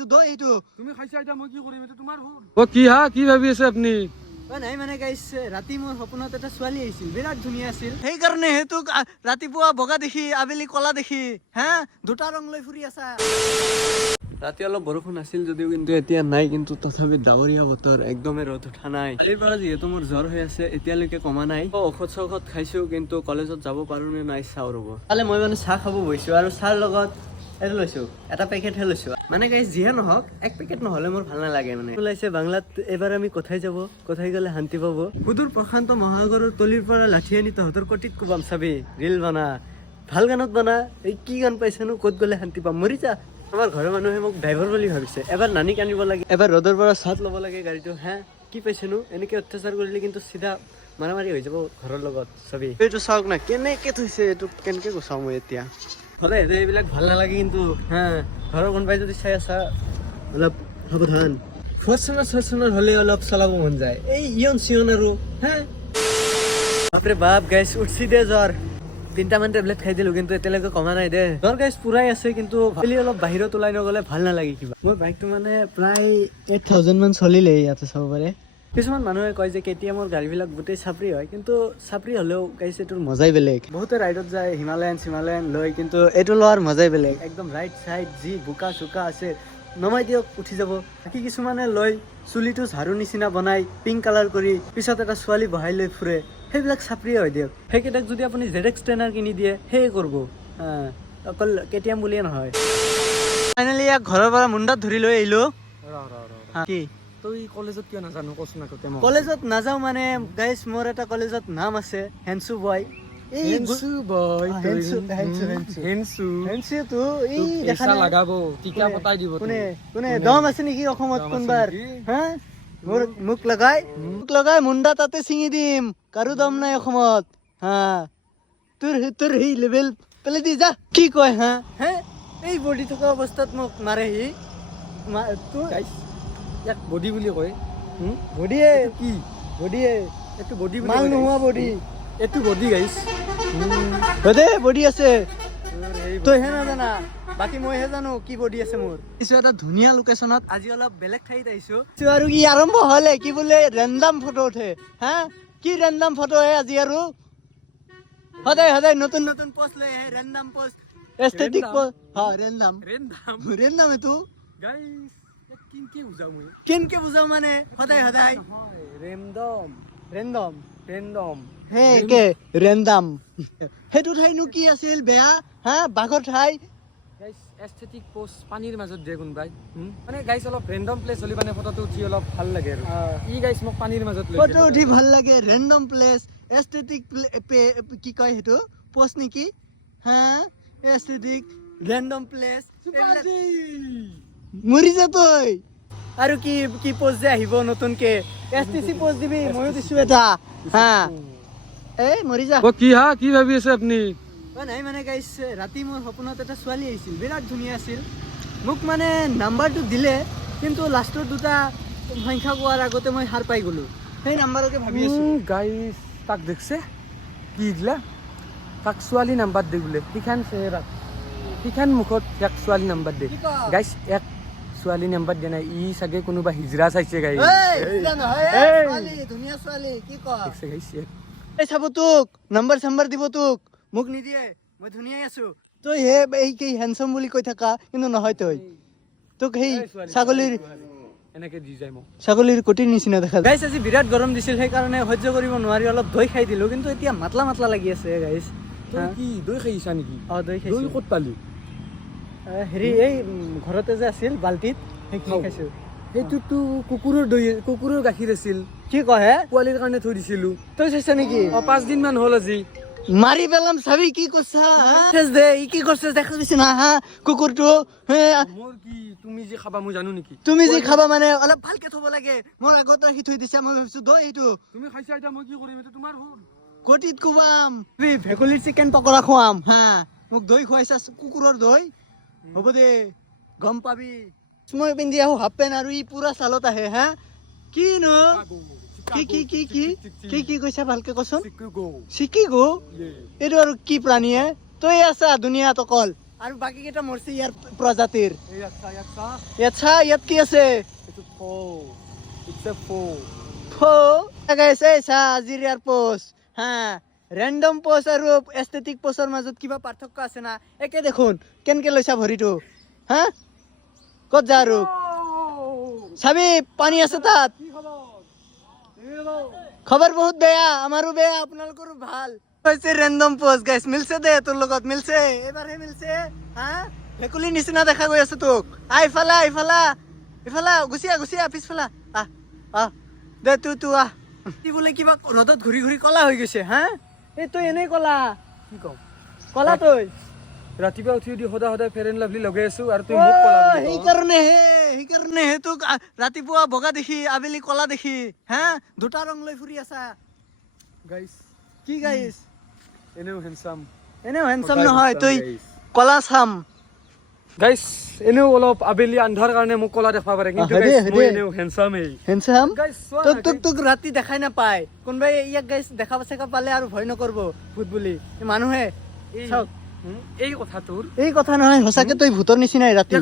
ভাবিছো দই এইটো তুমি খাইছা এটা মই কি কৰিম এটা তোমাৰ ভুল ও কি হা কি ভাবি আছে আপনি নাই মানে গাইছ ৰাতি মোৰ সপোনত এটা ছোৱালী আহিছিল বিৰাট ধুনীয়া আছিল সেইকাৰণে হেতুক ৰাতিপুৱা বগা দেখি আবেলি কলা দেখি হা দুটা ৰং লৈ ফুৰি আছা ৰাতি অলপ বৰষুণ আছিল যদিও কিন্তু এতিয়া নাই কিন্তু তথাপি ডাৱৰীয়া বতৰ একদমে ৰ'দ উঠা নাই কালিৰ পৰা যিহেতু মোৰ জ্বৰ হৈ আছে এতিয়ালৈকে কমা নাই ঔষধ খাইছো কিন্তু কলেজত যাব পাৰো নে নাই চাওঁ ৰ'ব কালি মই মানে চাহ খাব বহিছো আৰু চাহৰ লগত এইটো লৈছো এটা পেকেটহে লৈছো মানে গাইছ যিহে নহওক এক পেকেট নহলে মোৰ ভাল নালাগে মানে ওলাইছে বাংলাত এবাৰ আমি কোথায় যাব কোথায় গ'লে শান্তি পাব সুদূৰ প্ৰশান্ত মহাসাগৰৰ তলিৰ পৰা লাঠি আনি তহঁতৰ কটিত কোবাম চাবি ৰিল বনা ভাল গানত বনা এই কি গান পাইছানো ক'ত গ'লে শান্তি পাম মৰি যা আমাৰ ঘৰৰ মানুহে মোক ড্ৰাইভাৰ বুলি ভাবিছে এবাৰ নানিক আনিব লাগে এবাৰ ৰ'দৰ পৰা চাট ল'ব লাগে গাড়ীটো হা কি পাইছানো এনেকে অত্যাচাৰ কৰিলে কিন্তু চিধা মাৰামাৰি হৈ যাব ঘৰৰ লগত চাবি এইটো চাওক না কেনেকে থৈছে এইটো কেনেকে গুচাওঁ মই এতিয়া সদায় এইবিলাক ভাল নালাগে কিন্তু হা ঘৰৰ কোনোবাই যদি চাই আছা অলপ সাৱধান ফৰ্চুনাৰ হ'লে অলপ চলাব মন যায় এই ইয়ন চিয়ন আৰু হা বাপৰে বাপ গাইছ উঠছি দে জ্বৰ 3টামান টেবলেট খাই দিলো কিন্তু এতিয়ালৈকে কমা নাই দে জ্বৰ গাইছ পুৰাই আছে কিন্তু ভাবিলি অলপ বাহিৰত ওলাই নগ'লে ভাল নালাগে কিবা মোৰ বাইকটো মানে প্ৰায় 8000 মান চলিলে ইয়াতে চাব পাৰে কিছুমান মানুহে কয় যে কেটিএমৰ গাড়ীবিলাক গোটেই চাপৰি হয় কিন্তু চাপৰি হ'লেও গাইছ এইটোৰ মজাই বেলেগ বহুতে ৰাইডত যায় হিমালয়ান লৈ কিন্তু এইটো লোৱাৰ মজাই বেলেগ একদম ৰাইট চাইড যি বোকা চোকা আছে নমাই দিয়ক উঠি যাব বাকী কিছুমানে লৈ চুলিটো ঝাৰু নিচিনা বনাই পিংক কালাৰ কৰি পিছত এটা ছোৱালী বহাই লৈ ফুৰে সেইবিলাক চাপৰি হয় দিয়ক সেইকেইটাক যদি আপুনি ZX ট্ৰেনাৰ কিনি দিয়ে সেয়ে কৰিব অকল কেটিএম বুলিয়ে নহয় ফাইনেলি ইয়াক ঘৰৰ পৰা মুণ্ডত ধৰি লৈ আহিলো কি তই কলেজত কিয় নাজানো কচোন আগতে কলেজত নাযাও মানে গাইছ মোৰ এটা কলেজত নাম আছে হেনচু বয় দম আছে নেকি অসমত কোনবাৰ মোক লগাই মুণ্ডা তাতে ছিঙি দিম কাৰো দম নাই অসমত হা তোৰ সেই লেভেল পেলাই দি যা কি কয় হা হে এই বডি থকা অৱস্থাত মোক মাৰে সি ইয়াক বডি বুলি কয় বডিয়ে কি বডিয়ে এইটো বডি বুলি মাল নোহোৱা বডি এইটো বডি গাইছ দে বডি আছে তইহে নাজানা বাকী মইহে জানো কি বডি আছে মোৰ কিছু এটা ধুনীয়া লোকেশ্যনত আজি অলপ বেলেগ ঠাইত আহিছো আৰু কি আৰম্ভ হলে কি বোলে ৰেণ্ডাম ফটো উঠে হা কি ৰেণ্ডাম ফটো হে আজি আৰু সদায় নতুন পোষ্ট লৈ আহে ৰেণ্ডাম পোষ্ট এস্থেটিক পোষ্ট হা ৰেণ্ডাম এইটো গাইছ কেনকে বুজাও মানে সদায় ৰেণ্ডম ৰেণ্ডাম সেইটো ঠাইনো কি আছিল বেয়া হা বাঘৰ ঠাই গাইছ এস্থেটিক পোষ্ট পানীৰ মাজত দিয়ে কোনবাই মানে গাইছ অলপ ৰেণ্ডম প্লেচ হ'লে মানে ফটোটো উঠি অলপ ভাল লাগে আৰু ই গাইছ মোক পানীৰ মাজত ফটো উঠি ভাল লাগে ৰেণ্ডম প্লেচ এস্থেটিক কি কয় সেইটো পোষ্ট নেকি হা এস্থেটিক ৰেণ্ডম প্লেচ মৰি যা তই আৰু কি পোষ্ট যে আহিব নতুনকে এছটিসি পোষ্ট দিবি ময়ো দিছো এটা হা এই মৰি যা ও কি হা কি ভাবি আছে আপনি নাই মানে গাইছ ৰাতি মোৰ সপোনত এটা ছোৱালী আহিছিল বিৰাট ধুনীয়া আছিল মোক মানে নাম্বাৰটো দিলে কিন্তু লাষ্টৰ দুটা সংখ্যা কোৱাৰ আগতে মই হাৰ পাই গ'লো সেই নাম্বাৰকে ভাবি আছো গাইছ তাক দেখছে কি দিলা তাক ছোৱালী নাম্বাৰ দে বোলে সিখান মুখত এক ছোৱালী নাম্বাৰ দে গাইছ এক ছোৱালী নাম্বাৰ দিয়া নাই ই চাগে কোনোবা হিজৰা চাইছে গাইছ ধুনীয়া ছোৱালী কি কয় চাব তোক নাম্বাৰ দিব তোক মোক নিদিয়ে মই ধুনীয়াই আছো তই এই কি হেণ্ডসাম বুলি কৈ থাকা কিন্তু নহয় তই তোক সেই ছাগলীৰ কটিৰ নিচিনা দেখা গাইছ আজি বিৰাট গৰম দিছিল সেইকাৰণে সহ্য কৰিব নোৱাৰি অলপ দৈ খাই দিলো কিন্তু এতিয়া মাতলা লাগি আছে গাইছ কি দৈ খাইছা নেকি দৈ খাইছো ক'ত পালি হেৰি এই ঘৰতে যে আছিল বাল্টিত সেইখিনি খাইছো সেইটোতো কুকুৰৰ গাখীৰ আছিল কি কয় হে পোৱালিৰ কাৰণে থৈ দিছিলো তই চাইছা নেকি 5 দিন মান হ'ল আজি মাৰি পেলাম চাবি কি কৈছা দে ই কি কৰিছে দেখা দিছে না হা কুকুৰটো মোৰ কি তুমি যে খাবা মই জানো নেকি তুমি যে খাবা মানে অলপ ভালকে থব লাগে মোৰ আগত ৰাখি থৈ দিছা মই ভাবিছো দৈ এইটো তুমি খাইছা এতিয়া মই কি কৰিম এটা তোমাৰ ভুল কটিত কুবাম ভেকুলীৰ চিকেন পকৰা খুৱাম হা মোক দৈ খুৱাইছা কুকুৰৰ দৈ হ'ব দে গম পাবি মই পিন্ধি আহো হাফ পেণ্ট আৰু ই পুৰা চালত আহে হা কি নো কি কৈছা ভালকে কচোন চিকি গো এইটো আৰু কি প্ৰাণীয়ে তই আছা দুনিয়াত অকল আৰু বাকী কেইটা মৰছি ইয়াৰ প্ৰজাতিৰ এই আচ্ছা ইয়াত চা ইয়াত কি আছে এইটো ফো ইটস এ ফো ফো গাইছ এই চা আজিৰ ইয়াৰ পোষ্ট হা ৰেণ্ডম পোষ্ট আৰু এস্থেটিক পোষ্টৰ মাজত কিবা পাৰ্থক্য আছে না একে দেখোন কেনকে লৈছা ভৰিটো হা ক'ত যা আৰু চাবি পানী আছে তাত খবৰ বহুত বেয়া আমাৰো বেয়া আপোনালোকৰো ভাল হৈছে ৰেণ্ডম পোষ্ট গাইছ মিলছে দে তোৰ লগত মিলছে এবাৰহে মিলছে হা ভেকুলি নিচিনা দেখা গৈ আছে তোক ইফালা গুচিয়া পিছফালা দে তুই আহ কি বোলে কিবা ৰ'দত ঘূৰি ঘূৰি কলা হৈ গৈছে হা এই তই এনেই কলা কি কম কলা তই ৰাতিপুৱা উঠি উঠি সদায় ফেৰ এণ্ড লাভলি লগাই আছো আৰু তুই মোক কলা বুলি কৱ। সেইকাৰণে তোক ৰাতিপুৱা বগা দেখি আবেলি কলা দেখি হা দুটা ৰং লৈ ফুৰি আছা গাইছ কি গাইছ এনেও হেণ্ডসাম এনেও হেণ্ডসাম নহয় তই কলা চাম গাইছ এনেও অলপ আবেলি আন্ধাৰ কাৰণে মোক কলা দেখা পাৰে কিন্তু হয় দে, guys, হয় মই দে। এনেও হেণ্ডসামেই হেণ্ডসাম গাইছ চোৱা তোক না, তোক তোক ৰাতি দেখাই নাপায় কোনোবাই ইয়াক গাইছ দেখা চেকা পালে আৰু ভয় নকৰব ভূত বুলি এই মানুহে এই চাওক এই কথাটোৰ এই কথা নহয় সঁচাকে তই ভূতৰ নিচিনাই ৰাতি